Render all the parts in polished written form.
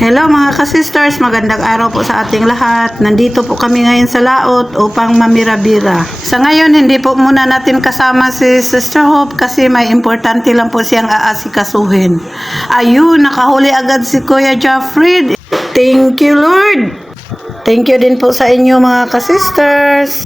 Hello mga ka-sisters, magandang araw po sa ating lahat. Nandito po kami ngayon sa Laot upang mamirabira. Sa ngayon, hindi po muna natin kasama si Sister Hope kasi may importante lang po siyang aasikasuhin. Ayun, nakahuli agad si Kuya Jeffrey. Thank you, Lord. Thank you din po sa inyo mga ka-sisters.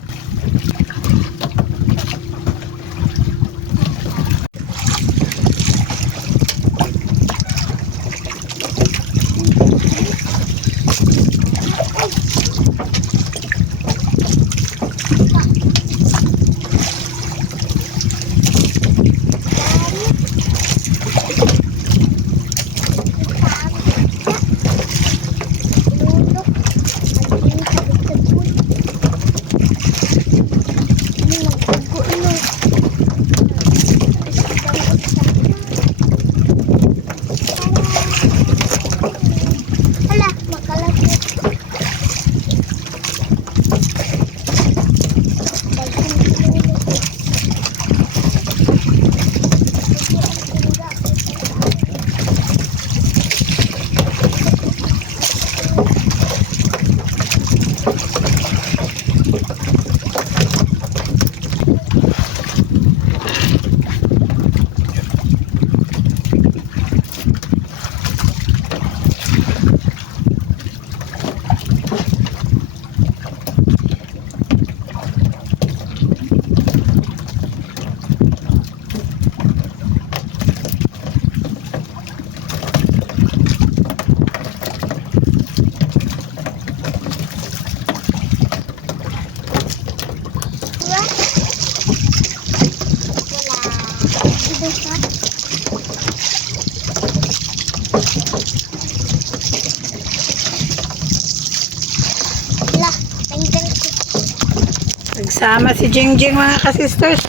Nagsama si Jingjing mga ka-sisters.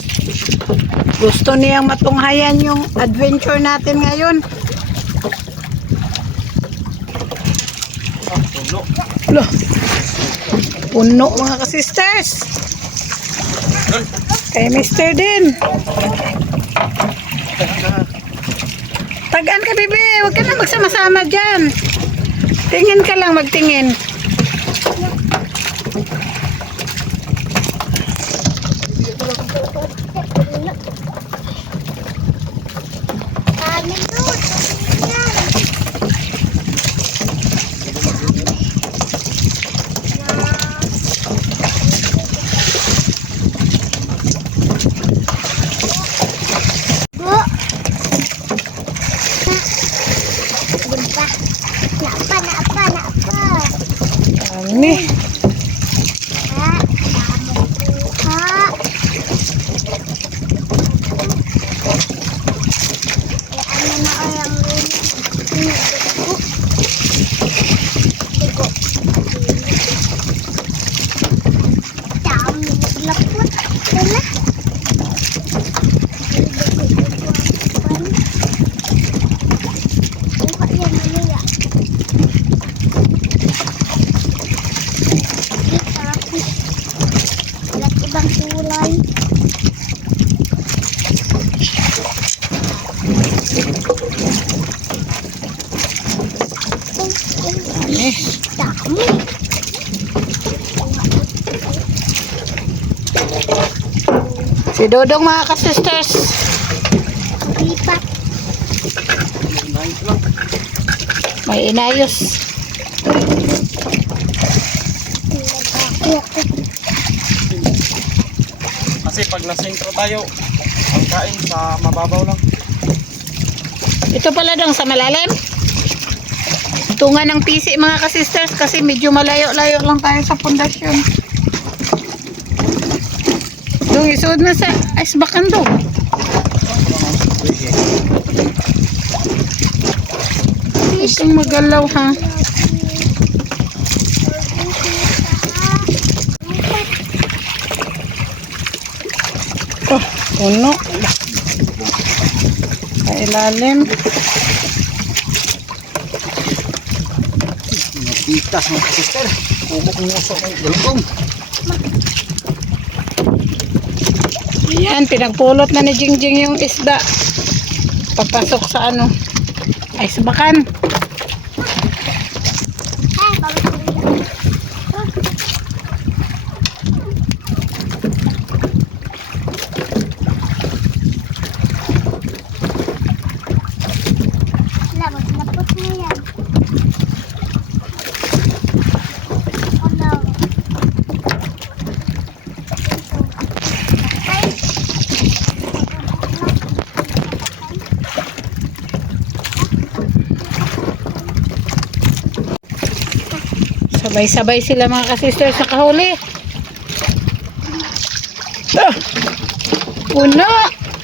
Gusto niyang matunghayan yung adventure natin ngayon. Loh, puno mga ka-sisters. Kay Mr. din. Tagaan ka, bebe. Huwag ka na magsama-sama dyan. Tingin ka lang, magtingin. Ini si Dodong mga ka-sisters. May inayos. Kasi pag nasentro tayo, ang kain sa mababaw lang. Ito pala dong sa malalim. Tunga ng pisi mga ka-sisters kasi medyo malayo-layo lang tayo sa pundasyon. Dong, isuod na sa icebakan dong. Huwag kang magalaw ha. Oh, puno. Sa ilalim. Pitas mga sister, kumok nguso ng galugong. Ayan, pinagpulot na ni Jingjing yung isda. Papasok sa ano, icebakan. Sabay-sabay sila mga ka-sisters nakahuli. Ah! Puno!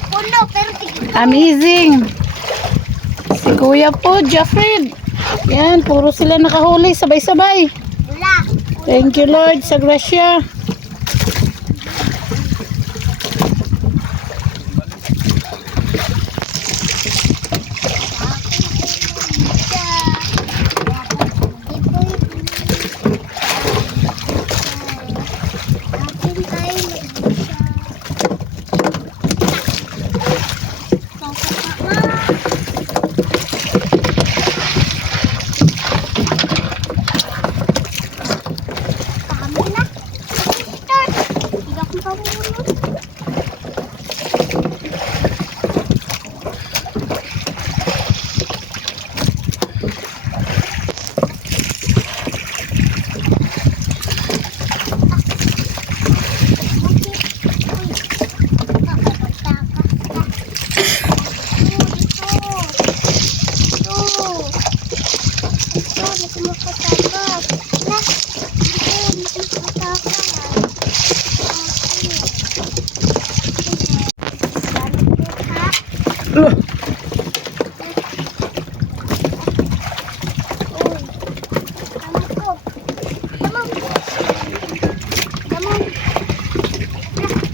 Puno, pero tigil. Amazing! Si Kuya po, Jeffrey. Yan, puro sila nakahuli. Sabay-sabay. Wala. Thank you Lord sa grasya.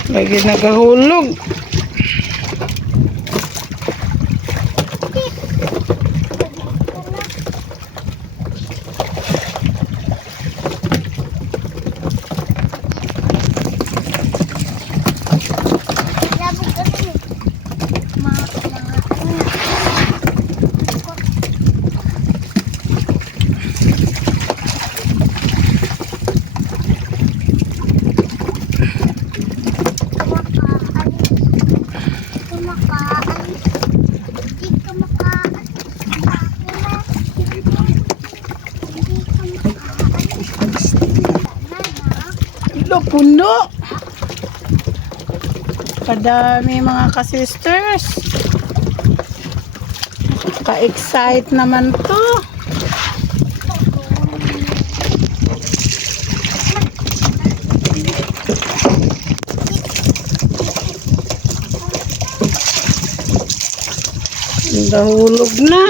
Lagi nagahulog. Puno. Kadami mga ka-sisters. Ka-excite naman to. Nahulog na.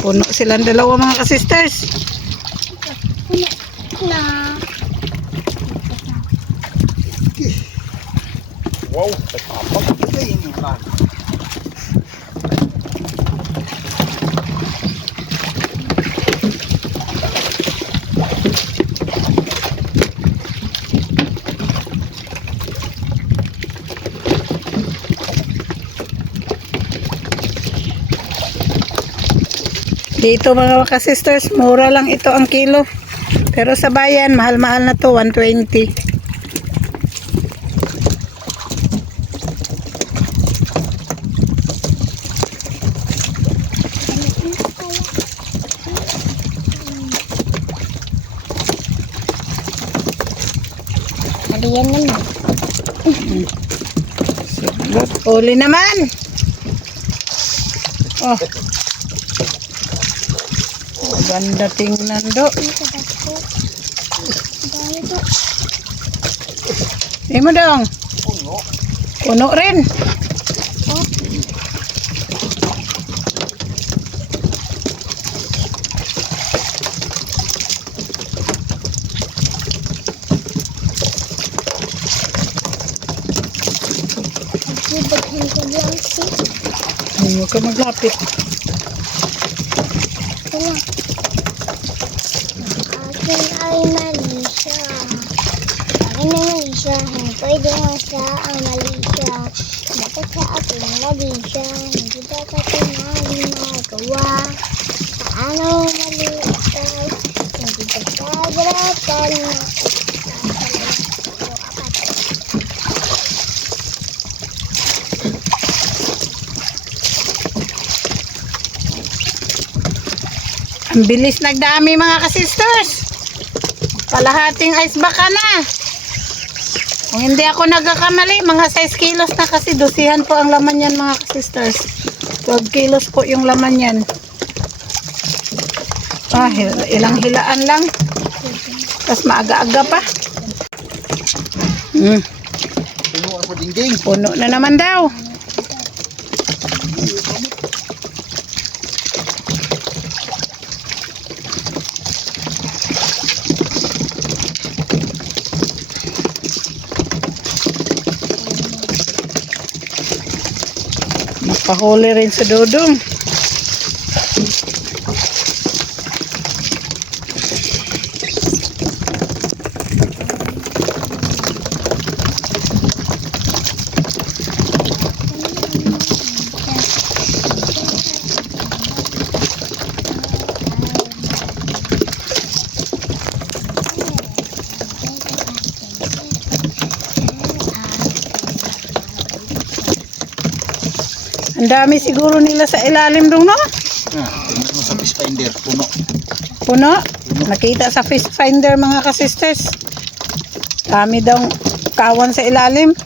Puno silang dalawa mga ka-sisters. Na. Wow, tapos. Dito mga ka-sisters, mura lang ito ang kilo. Pero sa bayan, mahal-mahal na to, 120. Aliyan naman. Uli naman. Oh. Ganda tingnan do. Imo dong. Puno rin. Huwag ka maglapit. na. Akin ay mali siya. Akin ay mali siya. Hindi pwede mo siya ang mali siya. Dapat sa akin mali siya. Hindi dapat tinali magawa. Paano mali ikaw? Hindi dapat garapan na Ang bilis nagdami mga kasisters. Kalahating ice baka na. Kung hindi ako nagkakamali, mga 6 kilos na kasi dosihan po ang laman yan mga kasisters. 12 kilos po yung laman yan. Ah, ilang hilaan lang. Tapos maaga-aga pa. Puno ako dingding. Puno na naman daw. Pahuli rin sa dudong. Ang dami siguro nila sa ilalim dong, no? Tingnan mo sa fish finder. Puno. Puno. Nakita sa fish finder mga kasisters. Dami daw kawan sa ilalim.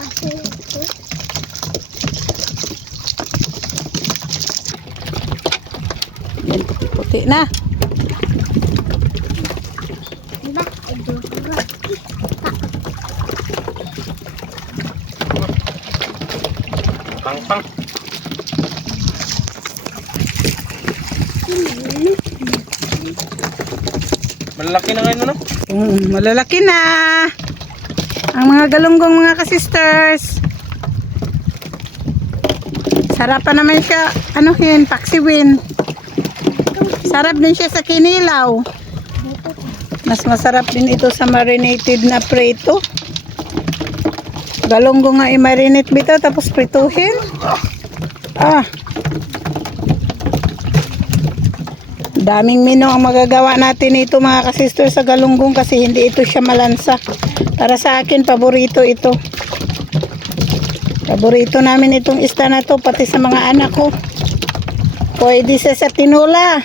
Yan, puti-puti na. Diba? Pang-pang. Malalaki na ngayon, ano? Malalaki na. Ang mga galunggong mga kasisters. Sarap pa naman siya. Ano yun? Paksiwin. Sarap din siya sa kinilaw. Mas masarap din ito sa marinated na prito. Galunggong nga i-marinate bito tapos prituhin. Ah. Daming mino ang magagawa natin ito mga kasister sa galunggong kasi hindi ito siya malansa. Para sa akin, paborito ito. Paborito namin itong isda na to pati sa mga anak ko. Pwede sa tinula.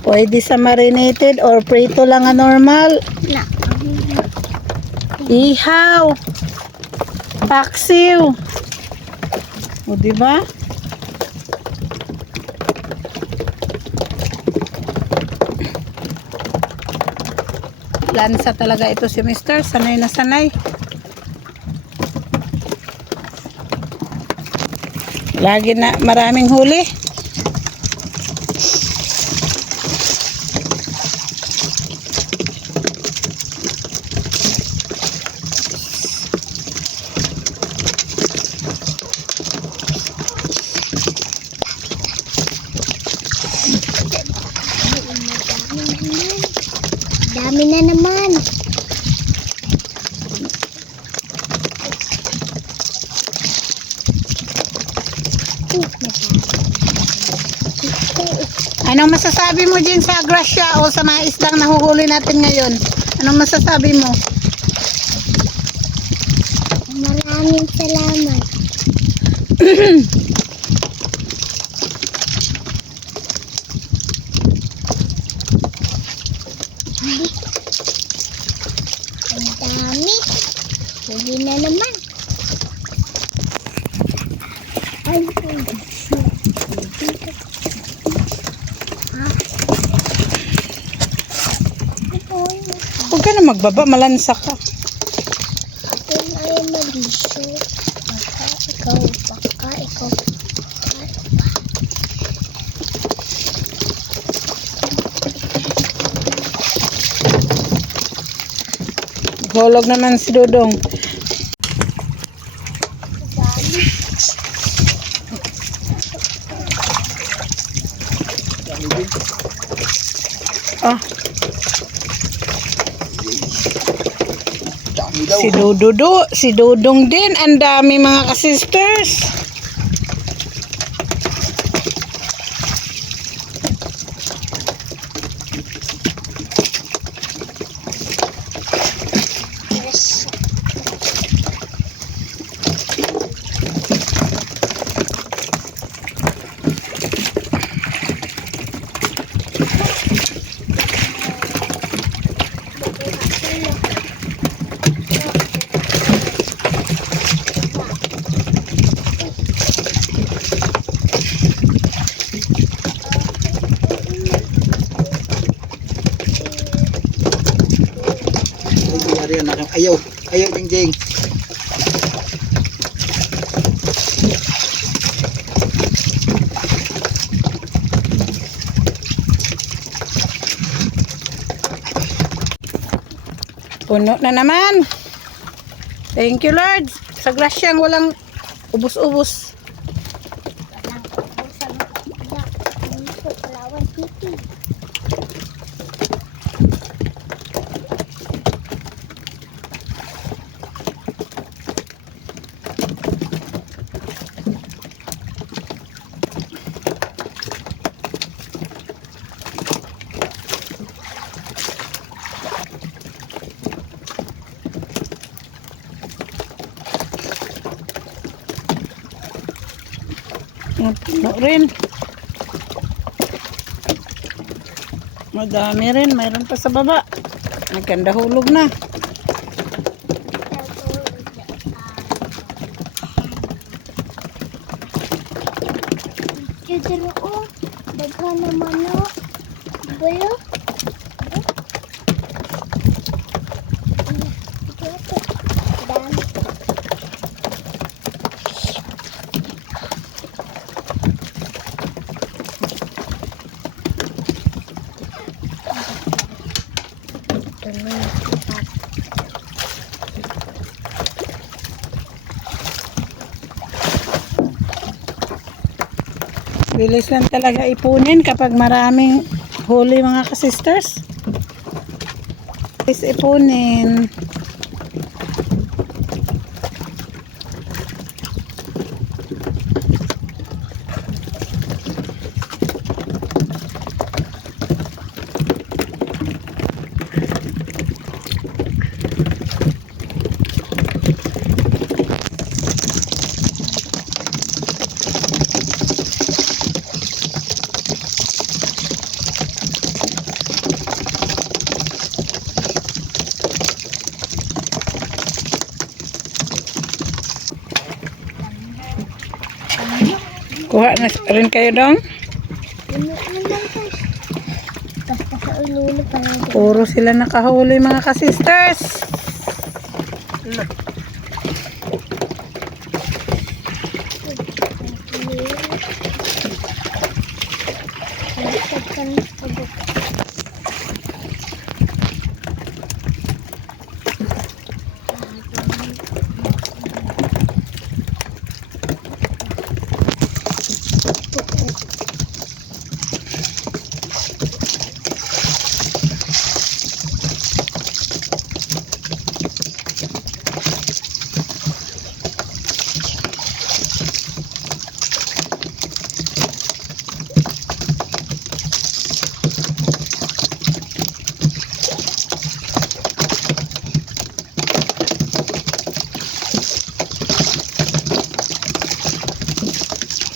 Pwede sa marinated or prito lang ang normal. Na. Ihaw. Paksiw. O diba? Lansa talaga ito si Mr. Sanay na sanay. Lagi na maraming huli. Dami na naman. Anong masasabi mo din sa grasya o sa mga isdang nahuhuli natin ngayon? Anong masasabi mo? Maraming salamat. Ang dami. Huli na naman. Ay, Huwag ka na magbaba, malansa ka. akin ay malisyo. Baka ikaw. Hulog naman si Dudong. Dami. Ah, Dami daw. si Dudong din. Ang dami mga ka-sisters. Yes. Ay, yan, ayaw. Ayaw, Jing Jing. Puno na naman. Thank you, Lord. Sa grasyang walang ubos-ubos. Palawan City. Puno rin. Madami rin. Mayroon pa sa baba. Nagkanda hulog na. Judero o, daghan naman o. Bayo? Dami. Bilis lang talaga ipunin kapag maraming huli mga ka-sisters. Bilis ipunin. Kuha na rin kayo dong. Ano lang to? Basta sa ulo pa lang. Puro sila nakahuli mga ka-sisters.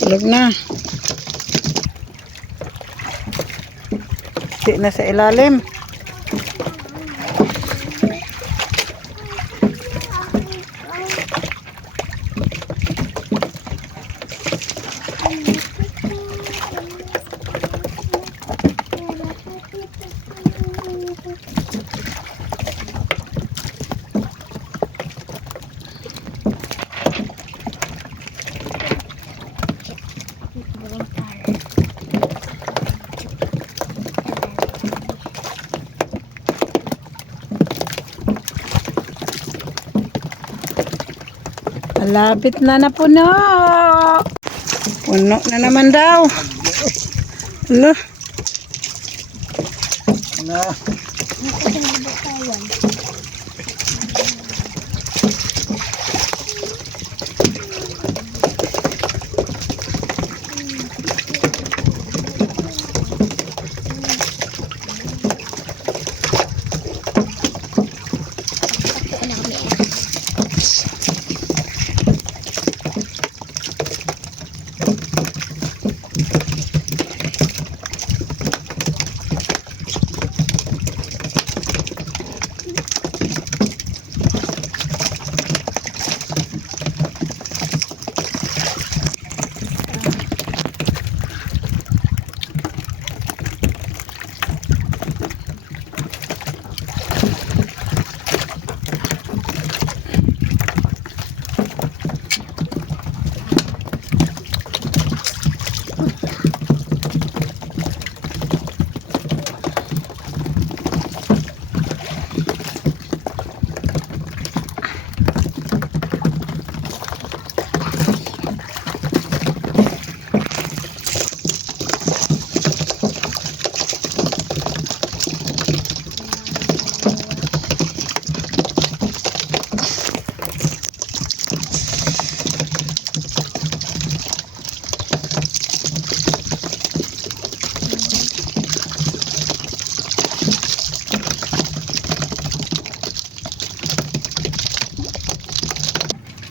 Tulog na. Di na sa ilalim. Malapit na na puno. Puno na naman daw. Alo. Na.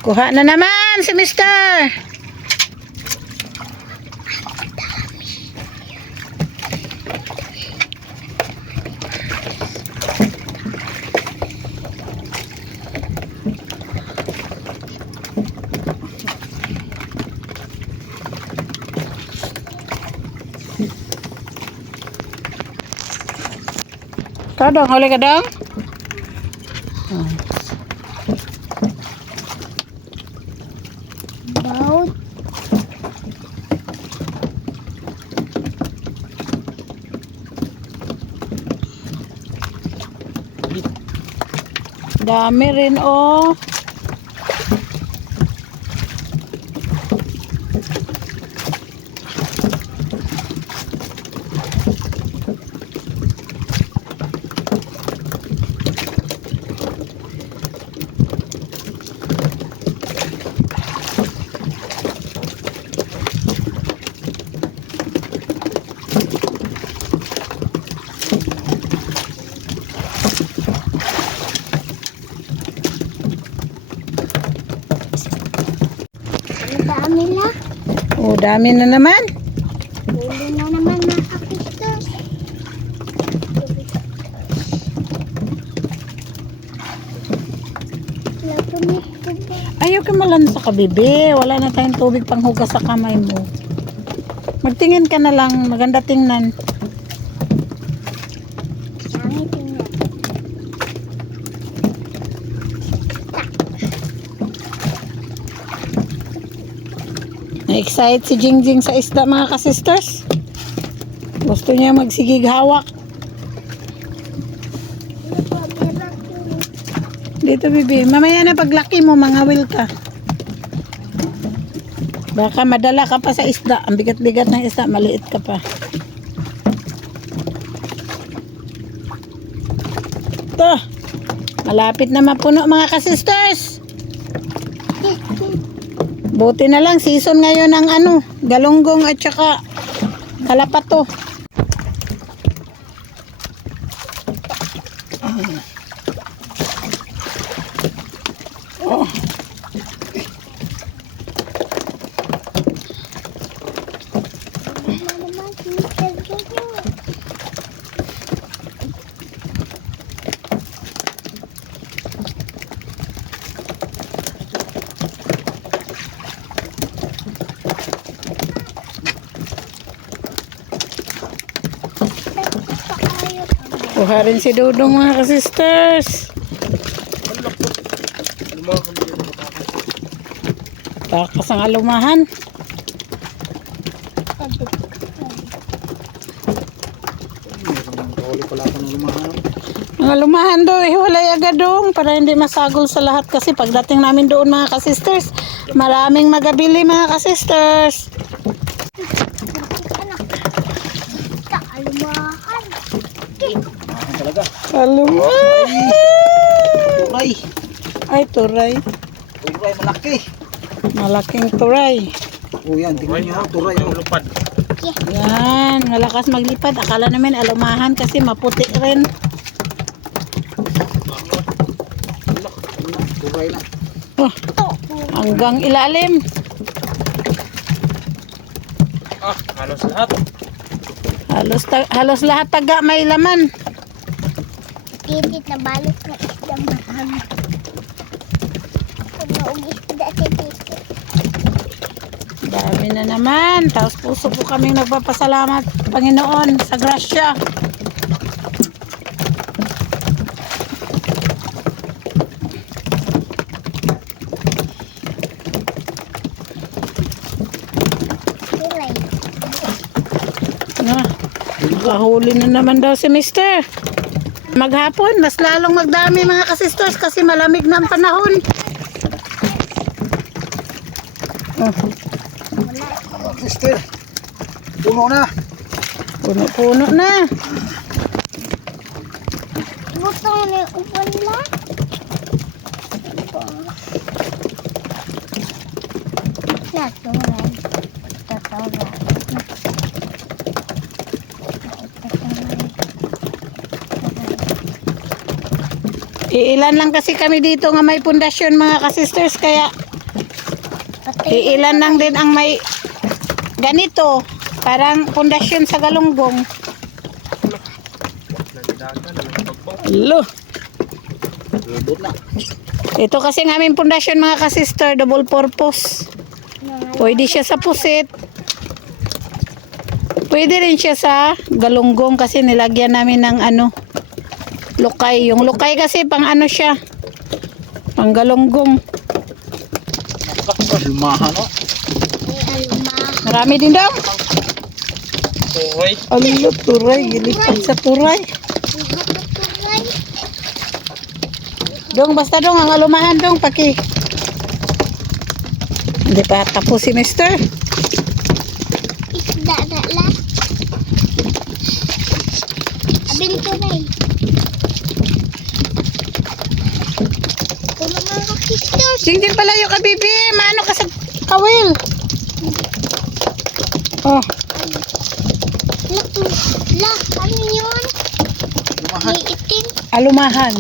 Kuha na naman si Mister. Kau dong, huli ka dong? Baut. Dami rin oh. Ang dami na. Oh, dami na naman. Huli na naman mga kakistos. Lapumit ko ba? Ayaw ka malansa ka, bebe. Wala na tayong tubig panghugas sa kamay mo. Magtingin ka na lang. Maganda tingnan. Sangit na. Na-excite si Jingjing sa isda, mga kasisters. Gusto niya magsigig hawak. Dito, bibi. Mamaya na paglaki mo, mangawil ka. Baka madala ka pa sa isda. Ang bigat-bigat ng isda, maliit ka pa. Ito. Malapit na mapuno, mga kasisters. Buti na lang, season ngayon ng ano, galunggong at saka kalapato. Oh. Kuha rin si Dudong, mga kasisters. Takas ang alumahan. Huli pala ako ng lumahan. Ang alumahan do, hiwalay agad dong para hindi masagol sa lahat kasi pagdating namin doon, mga kasisters, maraming magabili, mga kasisters. Anak. Alumahan. naga. Aluma. Turay. Ay, turay. Turay malaki. Malaking turay. Oh yan, tingnan nyo. Turay. Oh. Lupad. Yan, malakas maglipad. Akala namin alumahan kasi maputi rin. Turay na. Oh, hanggang ilalim. Halos lahat. Halos lahat taga may laman. Titit na balot na isda mahal. Kung isda si titit. Dami na naman. Taos puso po kaming nagpapasalamat, Panginoon, sa grasya. Tulay. Na, kahuli na naman daw si Mister. Maghapon, mas lalong magdami mga kasisters kasi malamig na ang panahon. Oh, Sister. Puno na. puno-puno na. Butong na yung upan na. Natulay. Tatawag. Iilan lang kasi kami dito nga may pundasyon mga kasisters kaya iilan lang din ang may ganito. Parang pundasyon sa galunggong. Nagdagan. Nagpagbaw. Alo. Lubot na. Ito kasi ng aming pundasyon mga kasister, double purpose. Pwede siya sa pusit. Pwede rin siya sa galunggong kasi nilagyan namin ng ano, lukay. Yung lukay kasi pang ano siya, pang galunggong. Lumahan no. May alma. Marami din daw. Turay. Alo, turay. Gilipad sa turay. Tulay. Dong, basta dong, ang alumahan dong, paki. Hindi pa tapos si Mister. Isda na lang. Abin tulay. Kung mga sisters. Singdin palayo ka, bibi. Maano ka sa kawil. Oh, Ano yun? Lumahan. May itim. alumahan.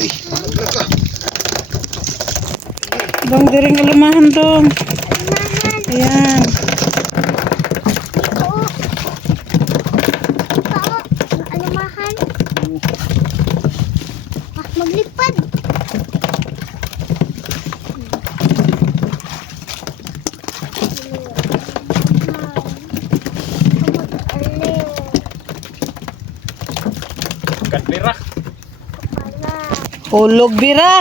Uy, malaglag ka. Dong, diring alumahan dong. Almahan. Ayan. Oo. Oo. Almahan. Maglipad. Kadbira. Hulog bira.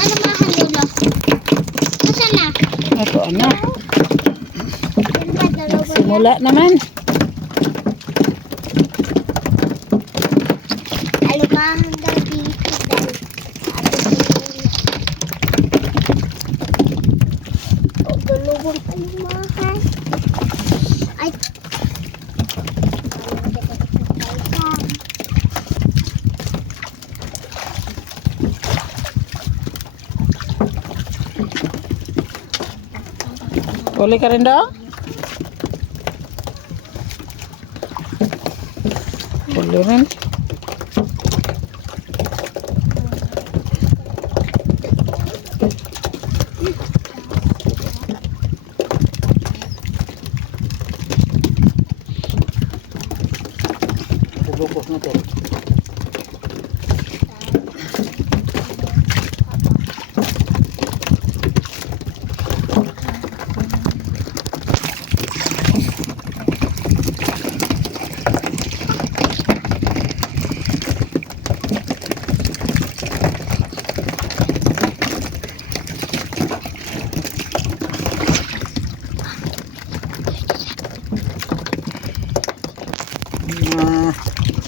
Almahan dulo. Asa na? Ito, ano? Yan ba dalawa? Simula naman. Almahan daw dito dahil o dalawang almahan. Ay. Huli ka rin daw? Huli rin. Bubukos na to.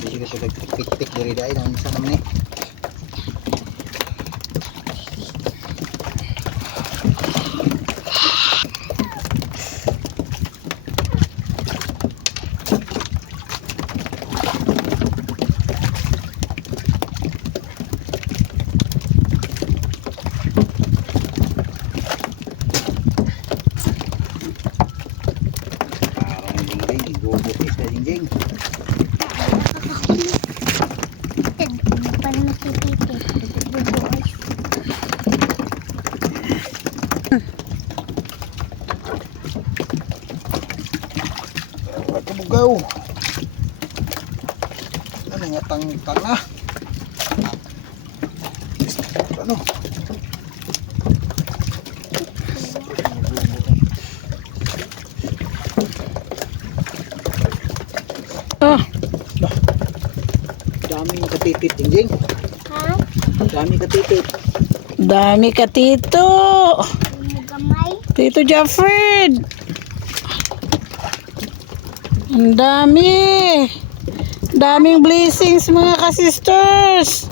Sige ko nagpik-pik diri dai nang isa naman eh. kabugaw. Ano nga tang na? Ano? Oh, Daming katitit, Jingjing. Ha? Daming katitit. dami ka, Tito. Gamay. Tito Jaffred. Ang dami. Daming blessings mga ka-sisters.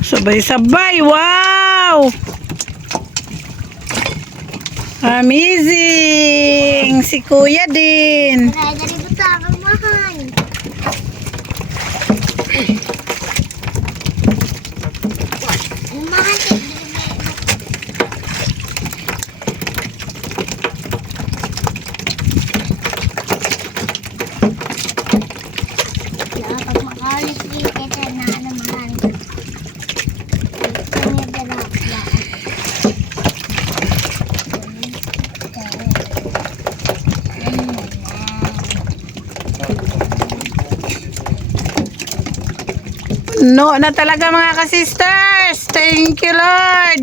Sabay-sabay. Wow! Amazing! Si Kuya din. Dari buta ang mahal. Ang mahal. Pag makalis dito, ito na ano mahal. Ito niya dalapla. No na talaga mga ka-sisters. Thank you, Lord.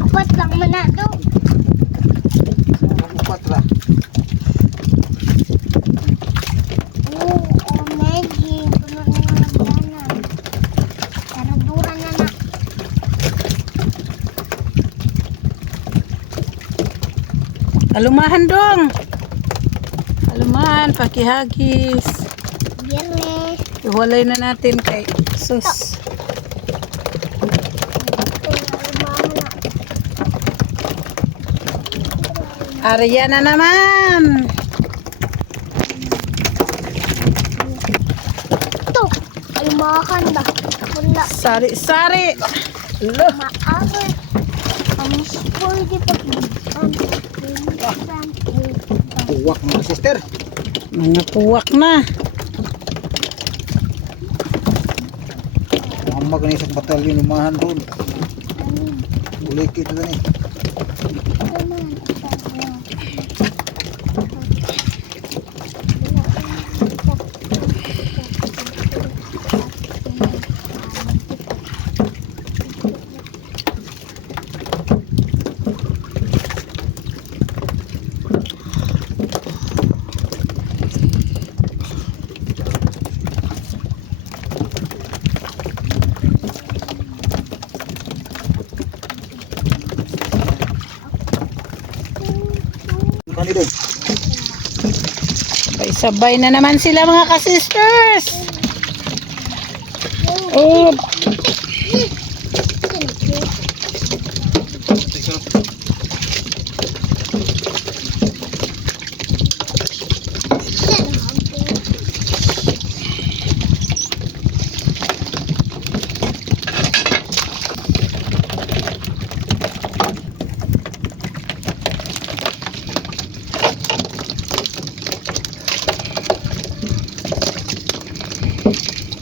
Apat lang man na to. Upat ra. Amazing. Puno na yung nagdana. Taraburan na na. Alumahan dong. Alumahan, pakihagis. Biyernes. Iwalay na natin kay sus. Arya na naman. Ito. Almakan ba? Wala. Sari-sari. Lo. Maaari. Ang spoil di pa. Uwak mga sister. Mga puwak na. Mama ganun sa batalyon umahan doon. Ulit ito gani. Kani doon. Sabay na naman sila mga ka-sisters. Oh,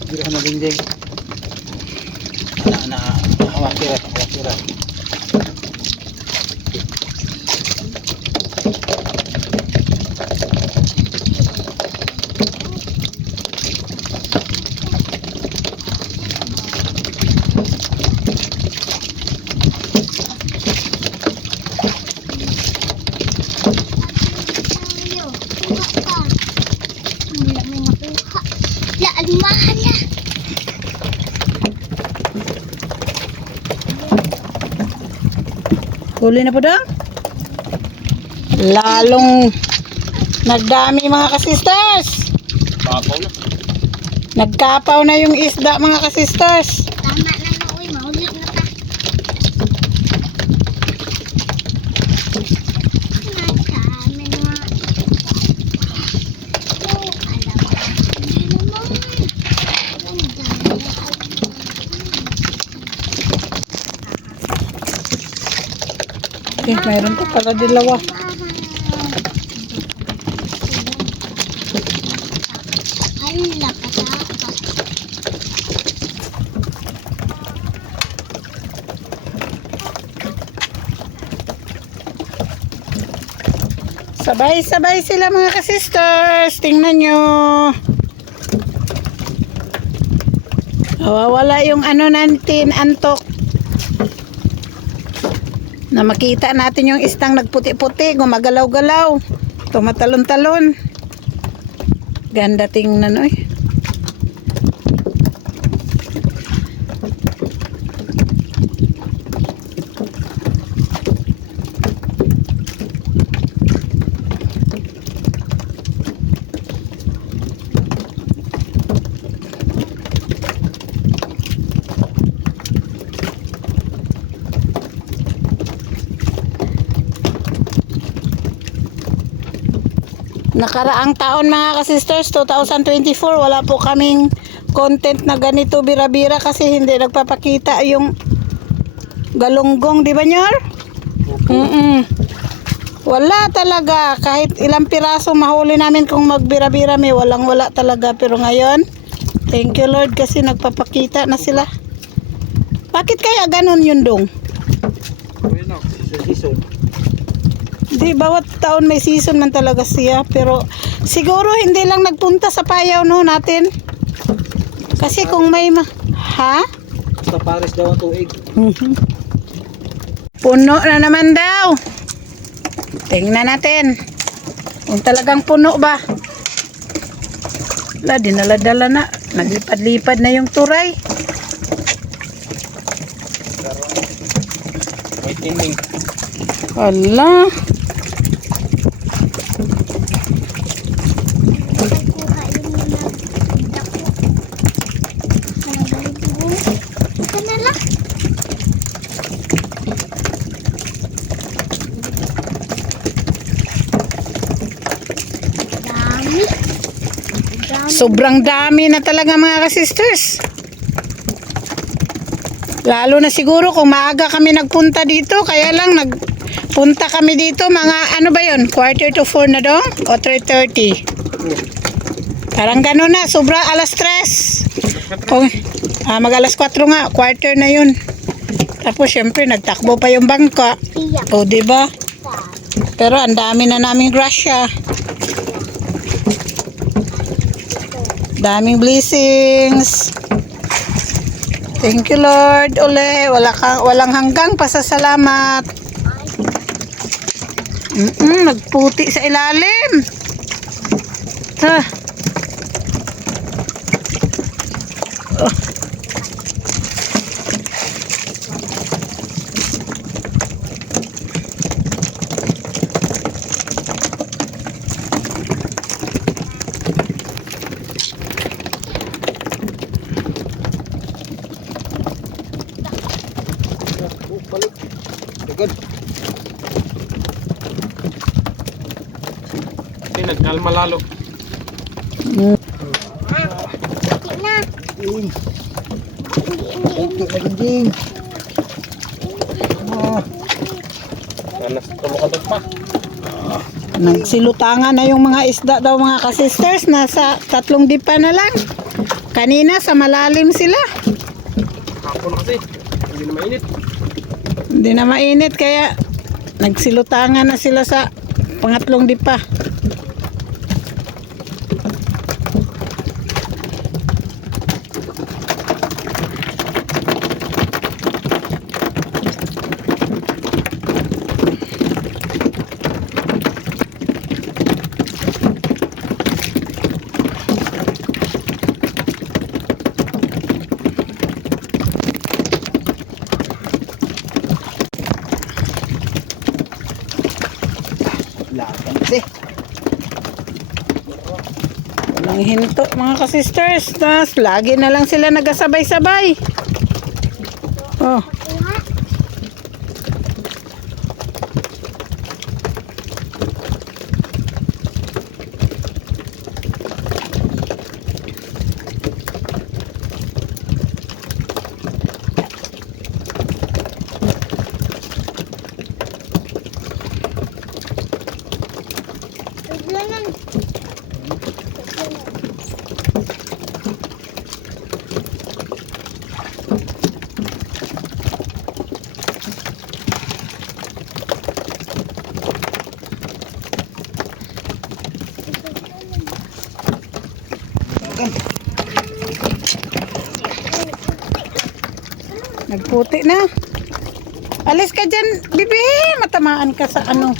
Dito na Jingjing. Na hawak tira. Almahan na. huli na po daw. Lalong nagdami mga ka-sisters. Babaw na. Nagkapaw na yung isda mga ka-sisters. Tama na na, uy. Mahuli na ta. Nadami na. Oh, alam mo. Hindi naman. Meron pa pala dilawa. Hala, pataka. Sabay-sabay sila mga ka-sisters. Tingnan nyo. Wala yung ano natin, antok. Na makita natin yung istang nagputi-puti, gumagalaw-galaw. Tumatalon-talon. Ganda tingnan, oy. Nakaraang taon mga ka-sisters, 2024, wala po kaming content na ganito bira-bira kasi hindi nagpapakita yung galunggong, di ba Nyor? Wala talaga, kahit ilang piraso mahuli namin kung magbira-bira may walang-wala talaga, pero ngayon, thank you Lord kasi nagpapakita na sila. Bakit kaya ganun yun dong? Bueno, Season. Di, bawat taon may season man talaga siya. Pero siguro hindi lang nagpunta sa payaw no natin. Kasi kung may ha? Basta pares daw ang tuig. Puno na naman daw. Tingnan natin. Kung talagang puno ba. Wala, dinala-dala na. Naglipad-lipad na yung turay. may tinding. Wala. Kuha yun na dako. Ito na lang. Dami. Sobrang dami na talaga mga ka-sisters. Lalo na siguro kung maaga kami nagpunta dito, kaya lang nagpunta kami dito mga ano ba yun, 3:45 na dong o 3:30. Parang gano'n na, sobra alas 3. Kung, mag alas 4 nga, quarter na yun. Tapos syempre nagtakbo pa yung bangka. Iyak. O diba? Pero ang dami na naming grasya. Daming blessings. Thank you Lord. Ule, walang hanggang pasasalamat. Nagputi sa ilalim. Ha. Oh. Balik. Agad. Hindi, nagkalma lalo. Sakit na. Ding. Hindi. Kunti na ding. Nanas, tumukatot pa. Nagsilutangan na yung mga isda daw mga ka-sisters. Nasa 3 dipa na lang. Kanina sa malalim sila. Hapon kasi, hindi na mainit. Hindi na mainit kaya nagsilutangan na sila sa pangatlong dipa. Laban kasi. Walang hinto mga ka-sisters. Tas, lagi na lang sila nagasabay-sabay. Oh. Kuha. Paglanan. Nagputi na. Alis ka dyan, bibi. Matamaan ka sa ano.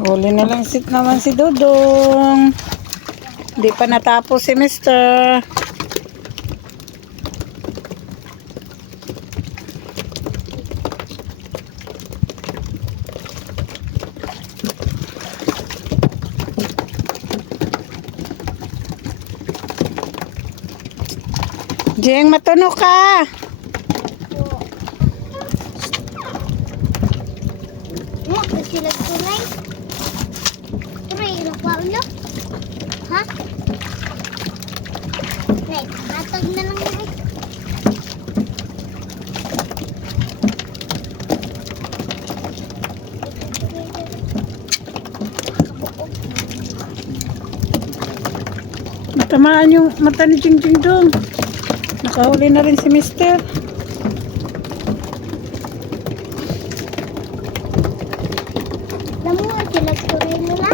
Huli na lang sit naman si Dudong. Hindi pa natapos si Mister. Jeng, matuno ka. Mo, sila tunay. Tunay, nakwaulo. Ha? Nay, matag na lang na. Matamaan yung mata ni Jing Jing Dong. Nakahuli na rin si Mister. Alam mo, sila tunay nila.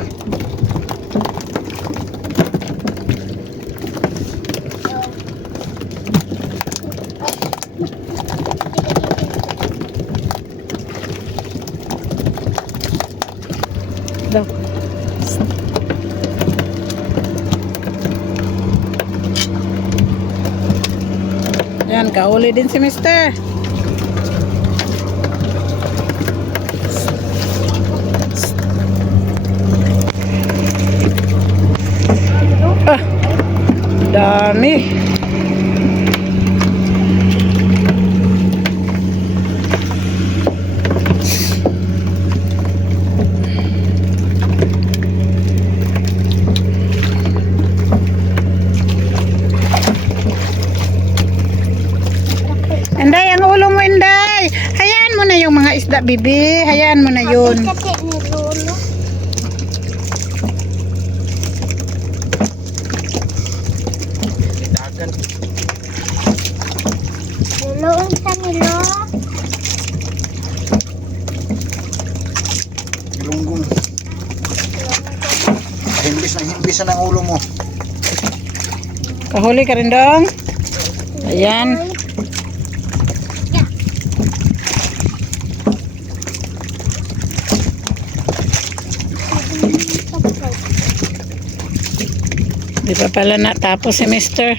Daw. Yan, kahuli din si Mister. Ah, dami. Inday, ang ulo mo, Inday. Hayaan mo na yung mga isda, bibi. Hayaan mo na yun. Kasi ni Lolo. Dagan. Lolo, unsa ni Lolo? Ilunggong. Himbis na ng ulo mo. Kahuli ka rin, Dong. Ayan. Di pa pala natapos si Mister.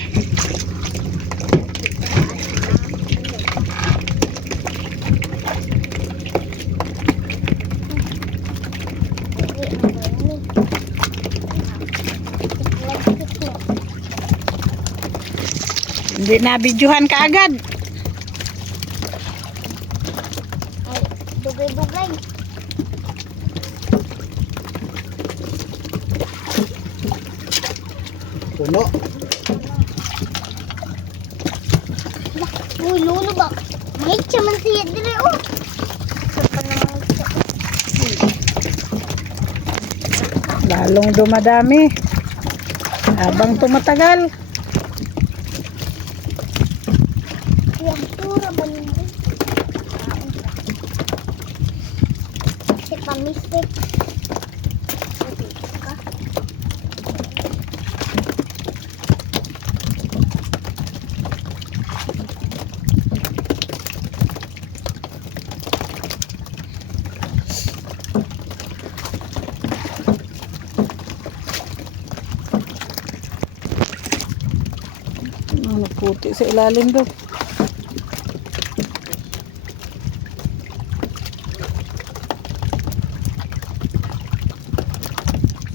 Hindi na videohan ka agad. Ay, dugay-dugay. Puno. Uy, Lolo ba? Mahit siya man siya dire, oh. Sa panahon siya. Lalong dumadami. Habang tumatagal. Yung tura ba nito? Si pamistik. Ano puti sa ilalim doon.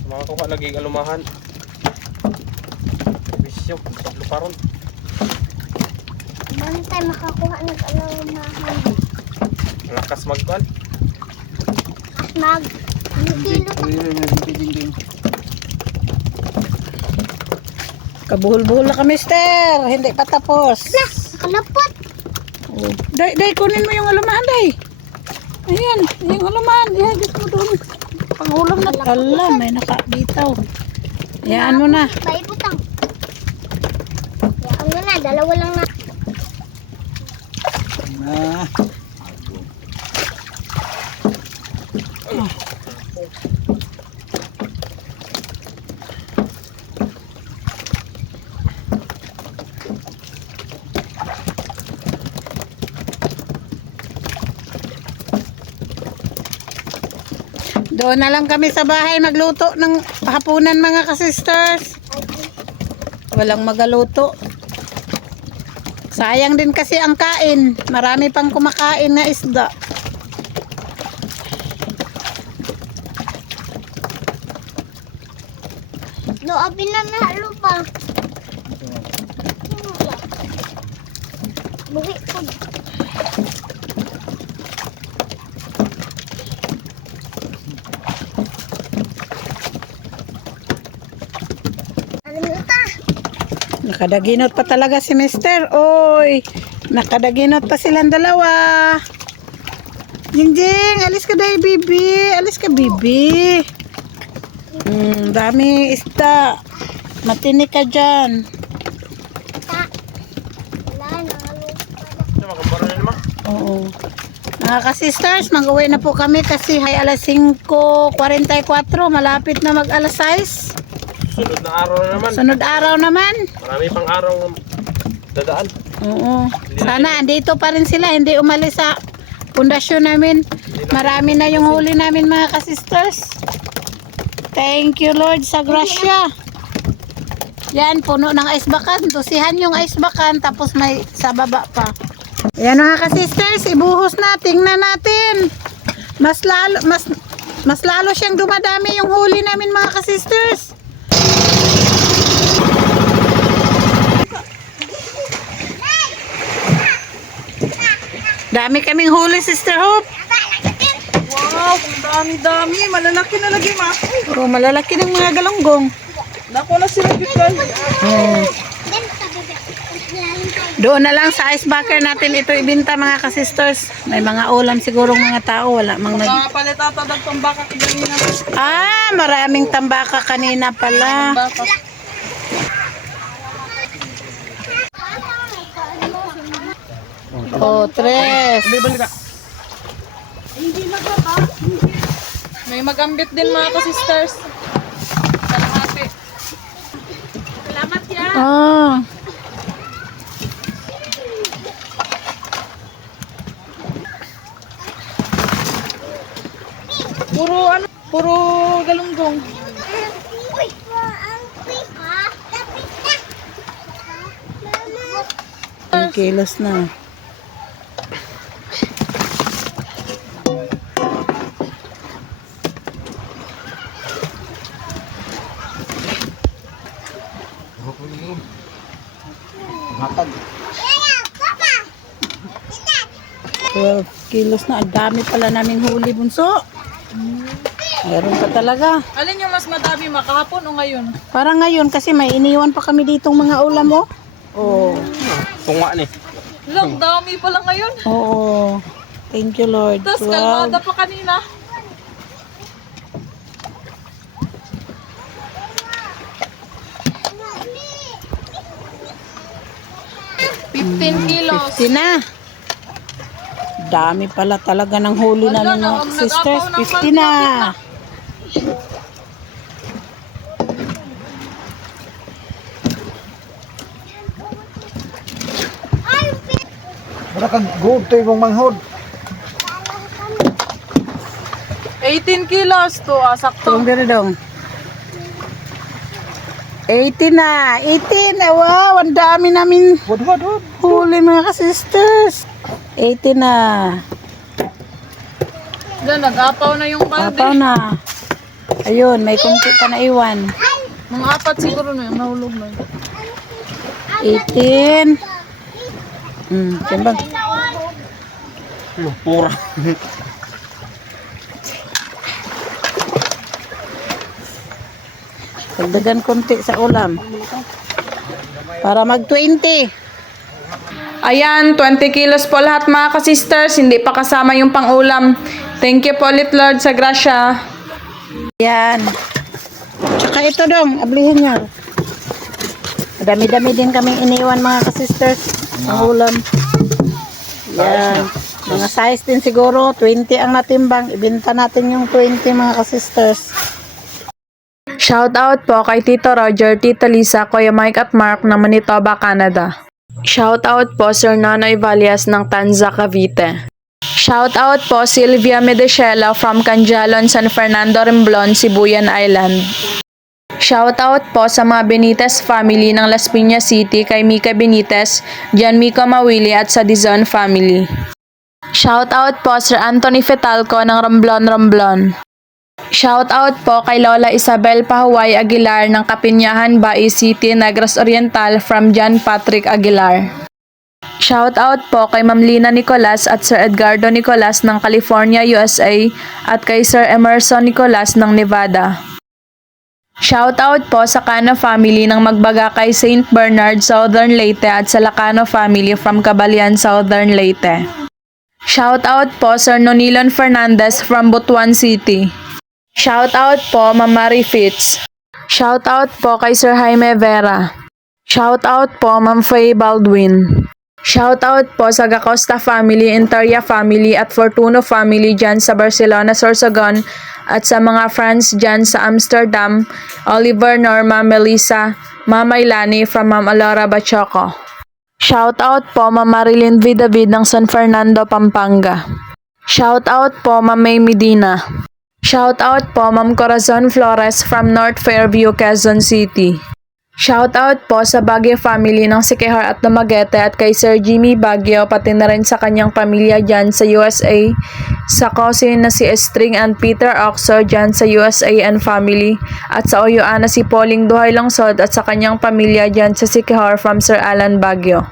Mga kuha lagi alumahan. Bisyo, luparon. Paano tayo makakuha ng alamahan? Lakas magkuhan. Mag, ano kilo pa? Kabuhol-buhol na ka, mister. Hindi pa tapos. Nakalapot. Oh. Day, kunin mo yung alumaan, day. Ayan, yung alumaan. Ihagis mo doon. Pangulam na. Ala, may nakabitaw. Hayaan mo na. Bay putang. Hayaan mo na, dalawa lang na. Na. Doon na lang kami sa bahay magluto ng hapunan, mga kasisters. Walang magaluto. Sayang din kasi ang kain. Marami pang kumakain na isda. Loobin na na lupa. Buhi ko. Alam mo ita. Nakadaginot pa talaga si mister. Oy, nakadaginot pa silang dalawa. Jingjing, alis ka day, bibi. Alis ka, bibi. Dami isda. Matinik ka dyan. Ta. Wala na lupa. Ito, makambaro na naman. Oo. Mga ka-sisters, mag-uwi na po kami kasi ay alas 5:44. Malapit na mag alas 6. Sunod na araw na naman. Sunod araw naman. Marami pang araw dadaan. Oo. Sana andito pa rin sila. Hindi umalis sa pundasyon namin. Marami na yung huli namin, mga ka-sisters. Thank you, Lord, sa grasya. Yan, puno ng ice bakan. Tusihan yung ice bakan, tapos may sa baba pa. Ayan, mga ka-sisters, ibuhos na. Tingnan natin. Mas lalo siyang dumadami yung huli namin, mga ka-sisters. Dami kaming huli, Sister Hope. Wow, ang dami-dami. Malalaki na lagi, ma. Oh, malalaki ng mga galunggong. Naku na sila, Bikal. Doon na lang sa ice bucket natin ito ibinta, mga ka-sisters. May mga ulam sigurong mga tao. Wala mang nag... Nakapalit ata ng pambaka kaganina. Maraming tambaka kanina pala. Baka. Oh, tres. May magambit din, mga ka-sisters. Kalahati. Salamat yan. Oh. Puro galunggong. Uy, ang pika. Tapit na. Mama. Ang kilos na. Hatag. Yaya, papa. 12 kilos na. Ang dami pala naming huli, bunso. Meron pa talaga. Alin yung mas madami, makahapon o ngayon? Parang ngayon kasi may iniwan pa kami ditong mga ulam, oh. Oh. Tunga ni. Lang, dami pala ngayon. Oo. Thank you, Lord. Tapos Wow. kalmada pa kanina. $15 kilos. 50 na. Dami pala talaga ng huli Wala namin, na, mga sisters. nag-apaw ng 50 na. Wala kang good to yung manghod. 18 kilos to, sakto. Itong dito dong. 18 na. 18 na. Wow, ang dami namin Wad. huli mga ka-sisters. 18 na. Diyan, nag-apaw na yung balde. Apaw na. Ayun, may kunti pa na iwan. Mga 4 siguro na yung nahulog na. 18. Timbang. Pura. Dagdagan konti sa ulam. Para mag-20. Ayan, 20 kilos po lahat mga ka-sisters. Hindi pa kasama yung pang-ulam. Thank you po ulit Lord sa grasya. Yan. Tsaka ito dong, ablihin niyo. Dami-dami din kaming iniwan mga ka-sisters. Ang ulam. Yan. Mga size din siguro. 20 ang natimbang. Ibenta natin yung 20 mga ka-sisters. Shout out po kay Tito Roger, Tita Lisa, Kuya Mike at Mark ng Manitoba, Canada. Shout out po Sir Nonoy Valias ng Tanza, Cavite. Shout out po Sylvia Medechela from Canjalon, San Fernando, Remblon, Sibuyan Island. Shout out po sa mga Benitez family ng Las Piñas City kay Mika Benitez, Jan Miko Mawili at sa Dizon family. Shout out po Sir Anthony Fetalco ng Romblon. Shout out po kay Lola Isabel Pahuway Aguilar ng Kapinyahan, Bai City, Negros Oriental from John Patrick Aguilar. Shout out po kay Ma'am Lina Nicolas at Sir Edgardo Nicolas ng California, USA at kay Sir Emerson Nicolas ng Nevada. Shout out po sa Cano family ng Magbaga kay St. Bernard, Southern Leyte at sa Lacano family from Cabalian, Southern Leyte. Shout out po Sir Nonilon Fernandez from Butuan City. Shout out po Ma'am Marie Fitz. Shout out po kay Sir Jaime Vera. Shout out po Ma'am Faye Baldwin. Shout out po sa Gacosta family, Interia family at Fortuno family dyan sa Barcelona, Sorsogon at sa mga friends dyan sa Amsterdam, Oliver, Norma, Melissa, Mama Ilani from Ma'am Alora Bachoco. Shout out po Ma'am Marilyn V. David ng San Fernando, Pampanga. Shout out po Ma'am May Medina. Shout out po Ma'am Corazon Flores from North Fairview, Quezon City. Shout out po sa Baguio family ng Sikihor at Dumaguete at kay Sir Jimmy Baguio pati na rin sa kanyang pamilya dyan sa USA, sa cousin na si Estring and Peter Oxo dyan sa USA and family at sa Oyuan na si Pauling Duhay Longsod at sa kanyang pamilya dyan sa Sikihor from Sir Alan Baguio.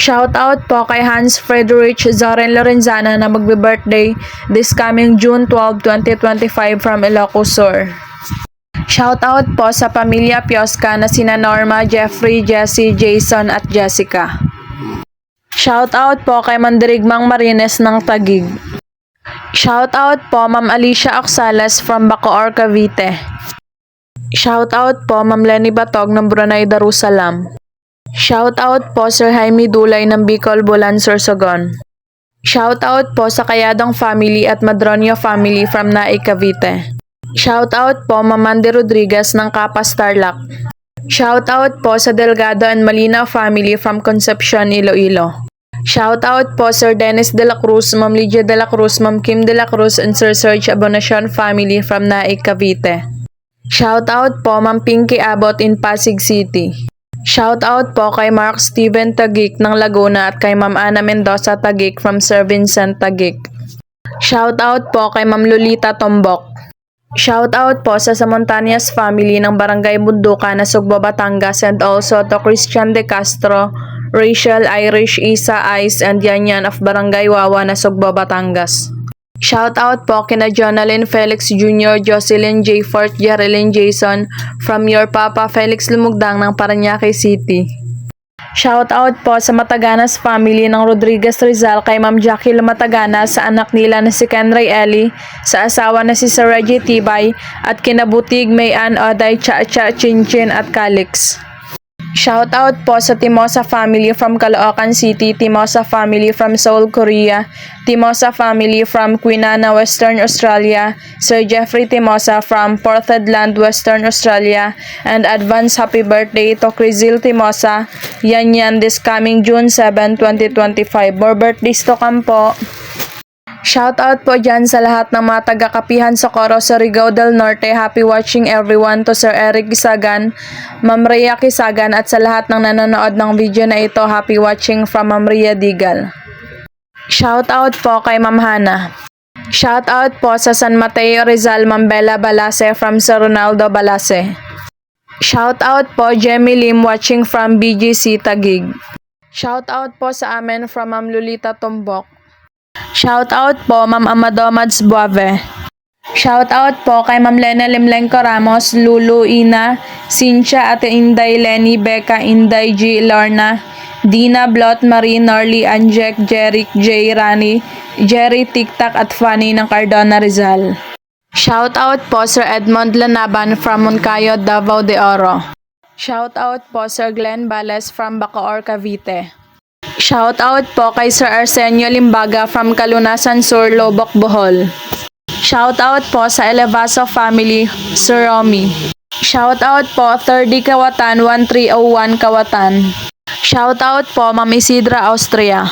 Shout out po kay Hans Friedrich Zoren Lorenzana na magbe-birthday this coming June 12, 2025 from Ilocos Sur. Shout out po sa pamilya Piosca na sina Norma, Jeffrey, Jessie, Jason at Jessica. Shout out po kay Mandirigmang Marines ng Taguig. Shout out po Ma'am Alicia Oxales from Bacoor, Cavite. Shout out po Ma'am Lenny Batog ng Brunei Darussalam. Shout out po Sir Jaime Dulay ng Bicol, Bulan, Sorsogon. Shout out po sa Kayadong family at Madronio family from Naik, Cavite. Shout out po Ma'am Mandy Rodriguez ng Kapas, Tarlac. Shout out po sa Delgado and Malinaw family from Concepcion, Iloilo. Shout out po Sir Dennis De La Cruz, Ma'am Lydia De La Cruz, Ma'am Kim De La Cruz and Sir Serge Abonacion family from Naik, Cavite. Shout out po Ma'am Pinky Abot in Pasig City. Shout out po kay Mark Steven Taguig ng Laguna at kay Ma'am Ana Mendoza Taguig from Sir Vincent Taguig. Shout out po kay Ma'am Lolita Tombok. Shout out po sa Samontanias family ng Barangay Bundukan na Sugbo, Batangas and also to Christian De Castro, Rachel, Irish, Isa, Ice and Yanyan of Barangay Wawa na Sugbo, Batangas. Shout out po kina Jonalyn Felix Jr., Jocelyn J. Fort, Jerilyn Jason from your Papa Felix Lumugdang ng Parañaque City. Shout out po sa Mataganas family ng Rodriguez Rizal kay Ma'am Jackie Mataganas sa anak nila na si Kenray Eli, sa asawa na si Sir Reggie Tibay at kinabutig Mayan, Oday, Cha-Cha, Chinchin at Calix. Shout out po sa Timosa family from Caloocan City, Timosa family from Seoul, Korea, Timosa family from Kwinana, Western Australia, Sir Jeffrey Timosa from Port Hedland, Western Australia, and advance happy birthday to Crizil Timosa, Yanyan this coming June 7, 2025. More birthdays to come po. Shoutout po dyan sa lahat ng mga taga-Kapihan Socorro, Surigao del Norte. Happy watching everyone to Sir Eric Kisagan, Ma'am Rhea Kisagan at sa lahat ng nanonood ng video na ito. Happy watching from Ma'am Rhea Digal. Shoutout po kay Ma'am Hana. Shoutout po sa San Mateo Rizal, Ma'am Bella Balase from Sir Ronaldo Balase. Shoutout po Jemmy Lim watching from BGC Taguig. Shoutout po sa amin from Ma'am Lolita Tumbok. Shoutout po Ma'am Amado Mads Buave. Shoutout po kay Ma'am Lena Limlenco Ramos, Lulu, Ina, Cynthia, Ate Inday, Lenny, Becca, Inday, G, Lorna, Dina, Blot, Marie, Norly, Anjek, Jeric, J, Rani, Jerry, Tiktak at Fanny ng Cardona Rizal. Shoutout po Sir Edmond Lanaban from Moncayo, Davao de Oro. Shoutout po Sir Glenn Bales from Bacoor, Cavite. Shoutout po kay Sir Arsenio Limbaga from Kalunasan Sur, Lobok, Bohol. Shoutout po sa Elevaso family, Sir Romy. Shoutout po 30 Kawatan 1301 Kawatan. Shoutout po Ma'am Isidra Austria.